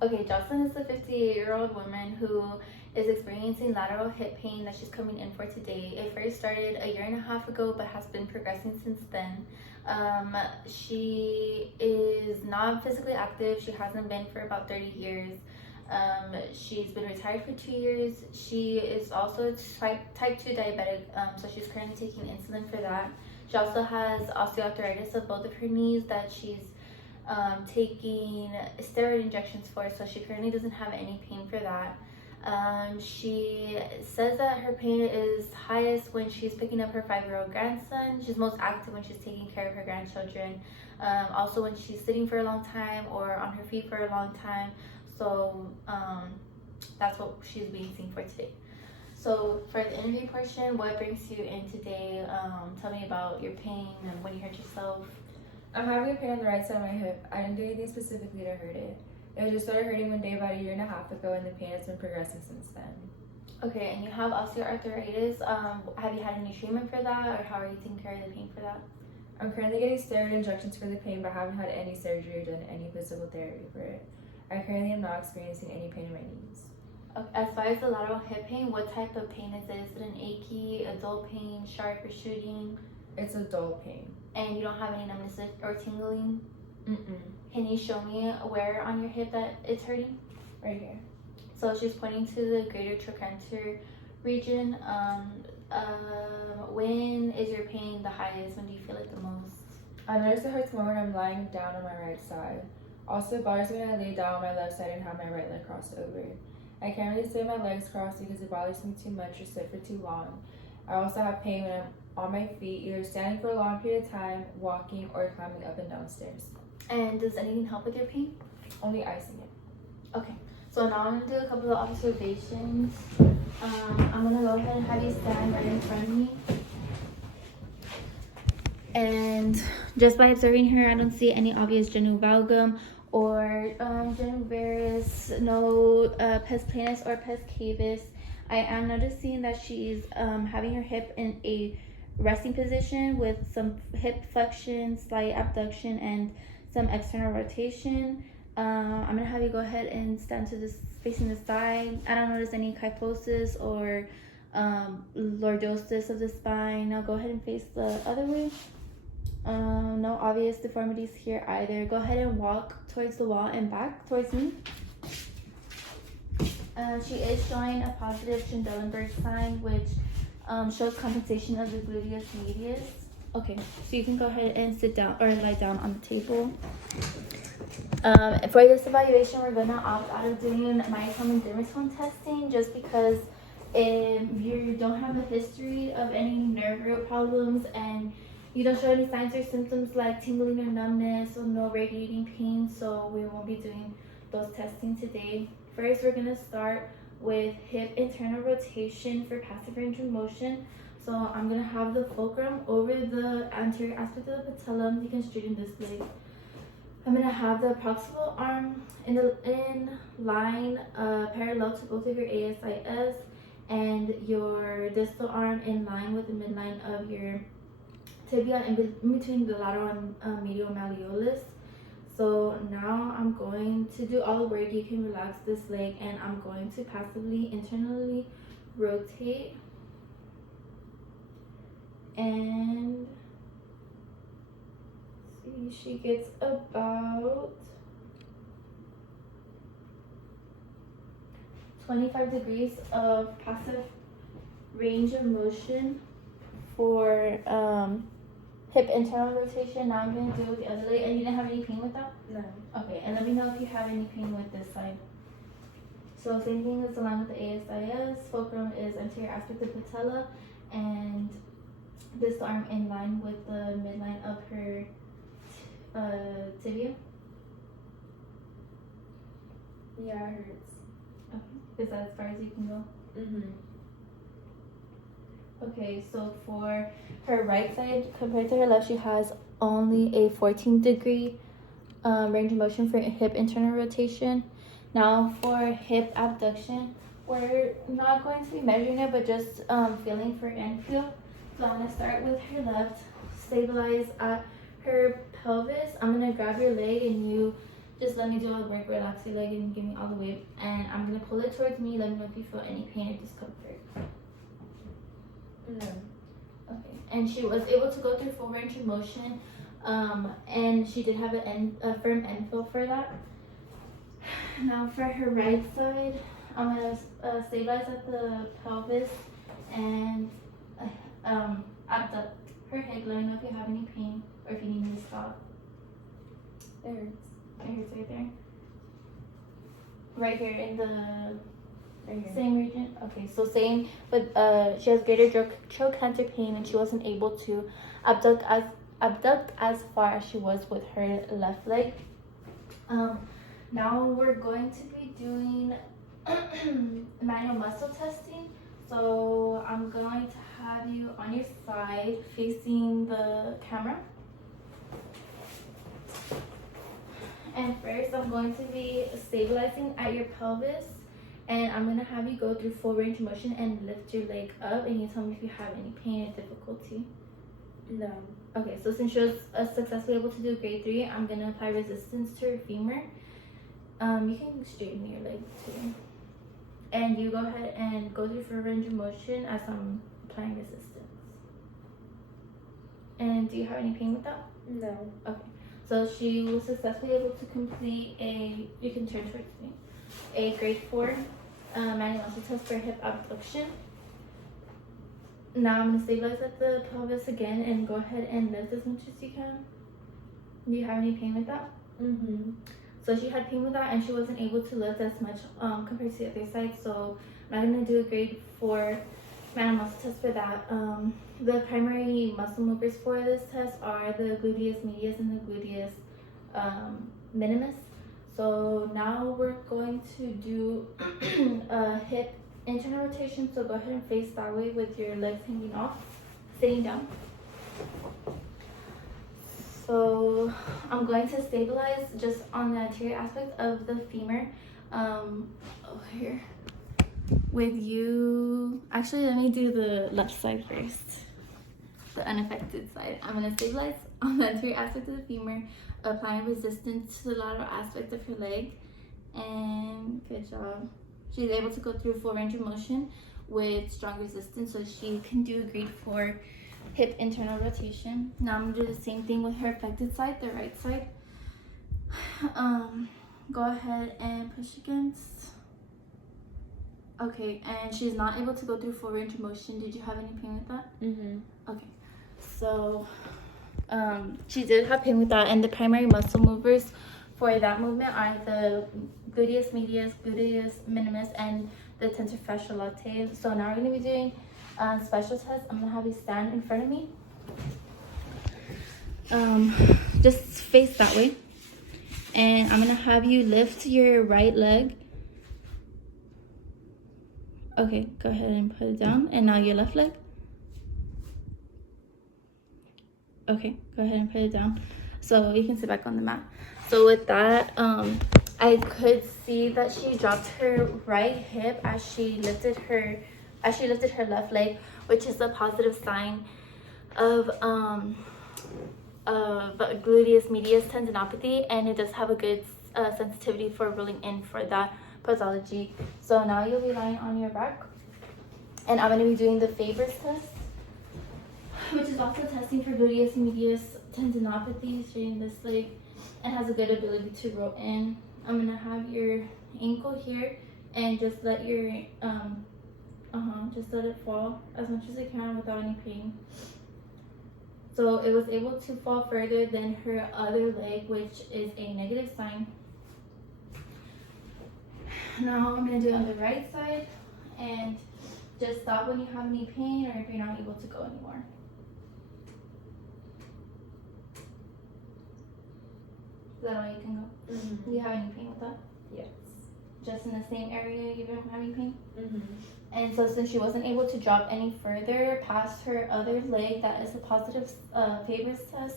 Okay, Jocelyn is a 58-year-old woman who is experiencing lateral hip pain that she's coming in for today. It first started a year and a half ago, but has been progressing since then. She is not physically active. She hasn't been for about 30 years. She's been retired for 2 years. She is also type 2 diabetic, so she's currently taking insulin for that. She also has osteoarthritis of both of her knees that she's taking steroid injections for, so she currently doesn't have any pain for that. She says that her pain is highest when she's picking up her 5-year-old grandson. She's most active when she's taking care of her grandchildren. Also when she's sitting for a long time or on her feet for a long time. So that's what she's being seen for today. So for the interview portion, what brings you in today? Tell me about your pain and when you hurt yourself. I'm having a pain on the right side of my hip. I didn't do anything specifically to hurt it. It just started hurting one day about a year and a half ago, and the pain has been progressing since then. Okay, and you have osteoarthritis. Have you had any treatment for that, or how are you taking care of the pain for that? I'm currently getting steroid injections for the pain, but haven't had any surgery or done any physical therapy for it. I currently am not experiencing any pain in my knees. Okay, as far as the lateral hip pain, what type of pain is it? Is it an achy, a dull pain, sharp or shooting? It's a dull pain. And you don't have any numbness or tingling? Mm-mm. Can you show me where on your hip that it's hurting? Right here. So she's pointing to the greater trochanter region. When is your pain the highest? When do you feel it the most? I notice it hurts more when I'm lying down on my right side. Also, it bothers me when I lay down on my left side and have my right leg crossed over. I can't really sit with my legs crossed because it bothers me too much or sit for too long. I also have pain when I'm on my feet, either standing for a long period of time, walking, or climbing up and down stairs. And does anything help with your pain? Only icing it. Okay, so now I'm gonna do a couple of observations. I'm gonna go ahead and have you stand right in front of me. And just by observing her, I don't see any obvious genu valgum or genu varus, no pes planus or pes cavus. I am noticing that she's having her hip in a resting position with some hip flexion, slight abduction, and some external rotation. I'm gonna have you go ahead and stand to this, facing the side. I don't notice any kyphosis or lordosis of the spine. Now go ahead and face the other way. No obvious deformities here either. Go ahead and walk towards the wall and back towards me. She is showing a positive Trendelenburg sign, which shows compensation of the gluteus medius. Okay, so you can go ahead and sit down or lie down on the table. For this evaluation, we're gonna opt out of doing myotome and dermatome testing just because if you don't have a history of any nerve root problems and you don't show any signs or symptoms like tingling or numbness or no radiating pain, so we won't be doing those testing today. First, we're gonna start with hip internal rotation for passive range of motion. So I'm gonna have the fulcrum over the anterior aspect of the patella. You can straighten this leg. I'm gonna have the proximal arm in line parallel to both of your ASIS, and your distal arm in line with the midline of your tibia in between the lateral and medial malleolus. So now I'm going to do all the work. You can relax this leg, and I'm going to passively internally rotate and see, she gets about 25 degrees of passive range of motion for hip internal rotation. Now I'm going to do with the other leg. And you didn't have any pain with that? No. Okay, and let me know if you have any pain with this side. So same thing is aligned with the ASIS. Fulcrum is anterior aspect of patella, and this arm in line with the midline of her tibia. Yeah, it hurts. Okay, is that as far as you can go? Mm-hmm. Okay, so for her right side compared to her left, she has only a 14-degree range of motion for hip internal rotation. Now for hip abduction, we're not going to be measuring it, but just feeling for inflow. So I'm gonna start with her left, stabilize at her pelvis. I'm gonna grab your leg and you Just let me do all the work, relax your leg, and give me all the weight. And I'm gonna pull it towards me. Let me know if you feel any pain or discomfort. No. Okay. And she was able to go through full range of motion. And she did have a firm end feel for that. Now for her right side, I'm gonna stabilize at the pelvis and abduct her head. Let me know if you have any pain or if you need me to stop. It hurts. It hurts right there. Right here in the Right here. same region. Okay, so same, but she has greater trochanter pain, and she wasn't able to abduct as far as she was with her left leg. Now we're going to be doing manual muscle testing. So I'm going to have you on your side facing the camera. And first I'm going to be stabilizing at your pelvis, and I'm going to have you go through full range of motion and lift your leg up, and you tell me if you have any pain or difficulty. No. Okay, so since she was successfully able to do grade 3, I'm going to apply resistance to her femur. You can straighten your leg too. And you go ahead and go through full range of motion as I'm applying resistance. And do you have any pain with that? No. Okay. So she was successfully able to complete you can turn towards me, a grade 4 manual muscle test for hip abduction. Now I'm going to stabilize at the pelvis again and go ahead and lift as much as you can. Do you have any pain with that? Mm-hmm. So she had pain with that, and she wasn't able to lift as much compared to the other side. So I'm going to do a grade 4 manual muscle test for that. The primary muscle movers for this test are the gluteus medius and the gluteus minimus. So now we're going to do a hip internal rotation. So go ahead and face that way with your legs hanging off, sitting down. So I'm going to stabilize just on the anterior aspect of the femur over here. With you, actually let me do the left side first, the unaffected side. I'm going to stabilize on the anterior aspect of the femur, applying resistance to the lateral aspect of her leg, and good job. She's able to go through full range of motion with strong resistance, so she can do a grade 4 hip internal rotation. Now I'm going to do the same thing with her affected side, the right side. Go ahead and push against. Okay, and she's not able to go through full range of motion. Did you have any pain with that? Mm-hmm. Okay, so she did have pain with that, and the primary muscle movers for that movement are the gluteus medius, gluteus minimus, and the tensor fasciae latae. So now we're going to be doing special tests. I'm going to have you stand in front of me. Just face that way, and I'm going to have you lift your right leg. Okay, go ahead and put it down. And now your left leg. Okay, go ahead and put it down. So you can sit back on the mat. So with that, I could see that she dropped her right hip as she lifted her left leg, which is a positive sign of gluteus medius tendinopathy, and it does have a good sensitivity for rolling in for that pathology. So now you'll be lying on your back, and I'm going to be doing the Faber's test, which is also testing for gluteus medius tendinopathy, straightening this leg, and has a good ability to roll in. I'm going to have your ankle here, and just let your just let it fall as much as it can without any pain. So it was able to fall further than her other leg, which is a negative sign. Now I'm going to do it on the right side, and just stop when you have any pain or if you're not able to go anymore. Is that all you can go? Mm-hmm. Do you have any pain with that? Yes. Just in the same area you don't have any pain? Mm-hmm. And so since she wasn't able to drop any further past her other leg, that is a positive Faber's test,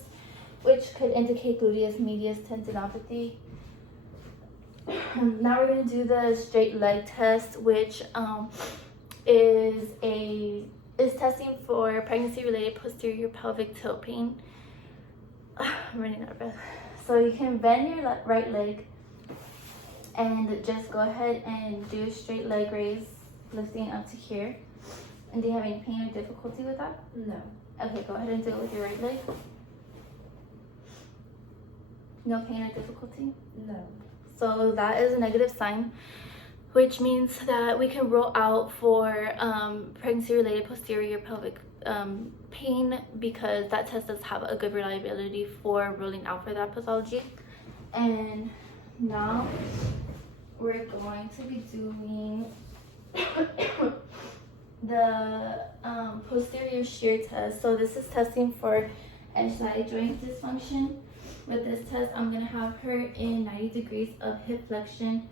which could indicate gluteus medius tendinopathy. Now we're going to do the straight leg test, which is testing for pregnancy-related posterior pelvic tilt pain. I'm running out of breath. So you can bend your right leg And just go ahead and do a straight leg raise, lifting up to here. And do you have any pain or difficulty with that? No. Okay, go ahead and do it with your right leg. No pain or difficulty? No. So that is a negative sign, which means that we can rule out for pregnancy-related posterior pelvic pain, because that test does have a good reliability for ruling out for that pathology. And now we're going to be doing the posterior shear test. So this is testing for SI joint dysfunction. With this test, I'm gonna have her in 90 degrees of hip flexion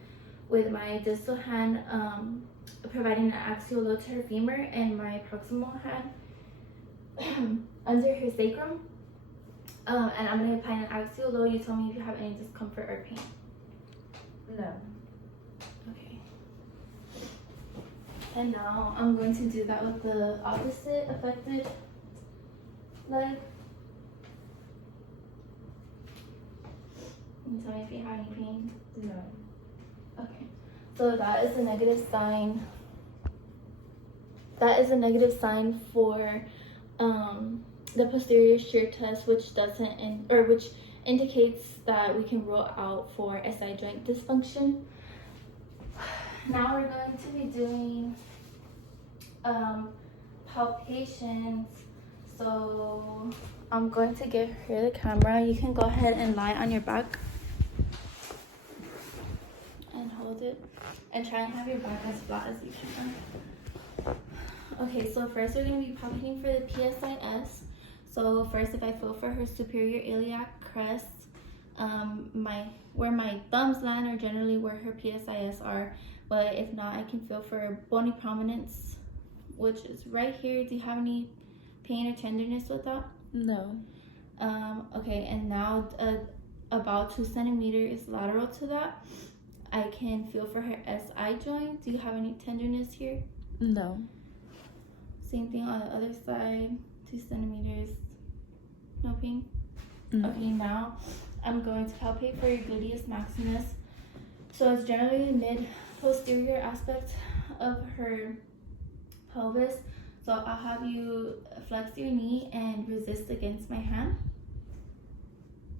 with my distal hand providing an axial load to her femur and my proximal hand under her sacrum. And I'm gonna apply an axial load. You tell me if you have any discomfort or pain. No. Okay. And now I'm going to do that with the opposite affected leg. And tell me if you have any pain. No. Okay. So that is a negative sign. That is a negative sign for the posterior shear test, which which indicates that we can rule out for SI joint dysfunction. Now we're going to be doing palpations. So I'm going to give her the camera. You can go ahead and lie on your back and hold it and try and have your back as flat as you can. Okay, so first we're going to be palpating for the PSIS. So first, if I feel for her superior iliac crest, where my thumbs land are generally where her PSIS are, but if not, I can feel for bony prominence, which is right here. Do you have any pain or tenderness with that? No. Okay, and now about 2 centimeters lateral to that, I can feel for her SI joint. Do you have any tenderness here? No. Same thing on the other side, 2 centimeters. No pain? No. Okay, now I'm going to palpate for your gluteus maximus. So it's generally the mid-posterior aspect of her pelvis. So I'll have you flex your knee and resist against my hand.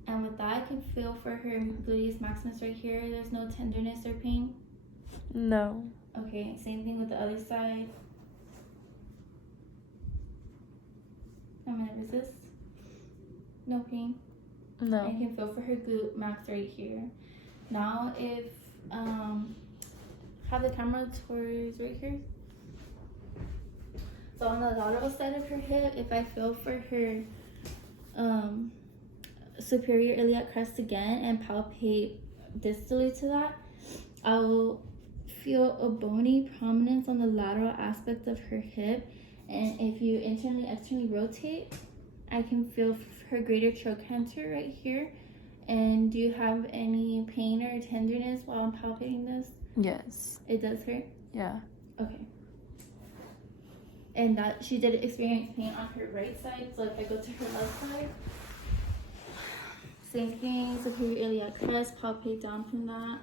And with that, I can feel for her gluteus maximus right here. There's no tenderness or pain. No. Okay, same thing with the other side. I'm gonna resist. No pain. No. I can feel for her glute max right here. Now, if have the camera towards right here. So on the lateral side of her hip, if I feel for her superior iliac crest again and palpate distally to that, I will feel a bony prominence on the lateral aspect of her hip. And if you internally, externally rotate, I can feel her greater trochanter right here. And do you have any pain or tenderness while I'm palpating this? Yes. It does hurt? Yeah. Okay. And that she did experience pain on her right side. So if I go to her left side, same thing, superior iliac crest, palpate down from that.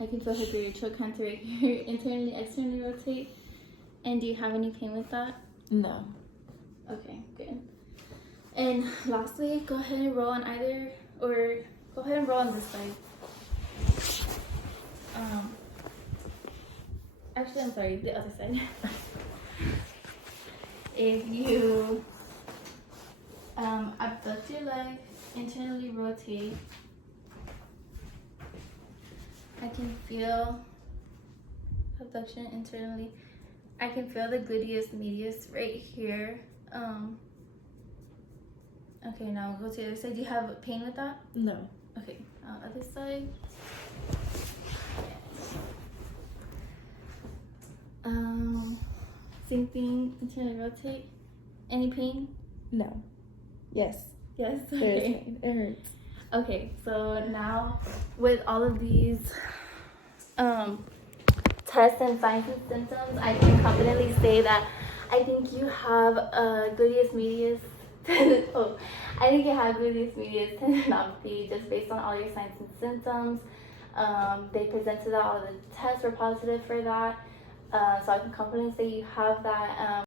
I can feel her greater trochanter right here. Internally, externally rotate. And do you have any pain with that? No. Okay, good. And lastly, go ahead and roll on either, or go ahead and roll on this side. Actually, I'm sorry, the other side. If you abduct your leg, internally rotate, I can feel abduction internally. I can feel the gluteus medius right here. Okay, now go to the other side. Do you have pain with that? No. Okay, other side. Same thing, internally rotate. Any pain? No. Yes. Yes? There is Okay. pain. It hurts. Okay, so now with all of these tests and signs and symptoms, I can confidently say that I think you have gluteus medius. I think you have gluteus medius tendinopathy just based on all your signs and symptoms. They presented that all of the tests were positive for that. So I can confidently say you have that.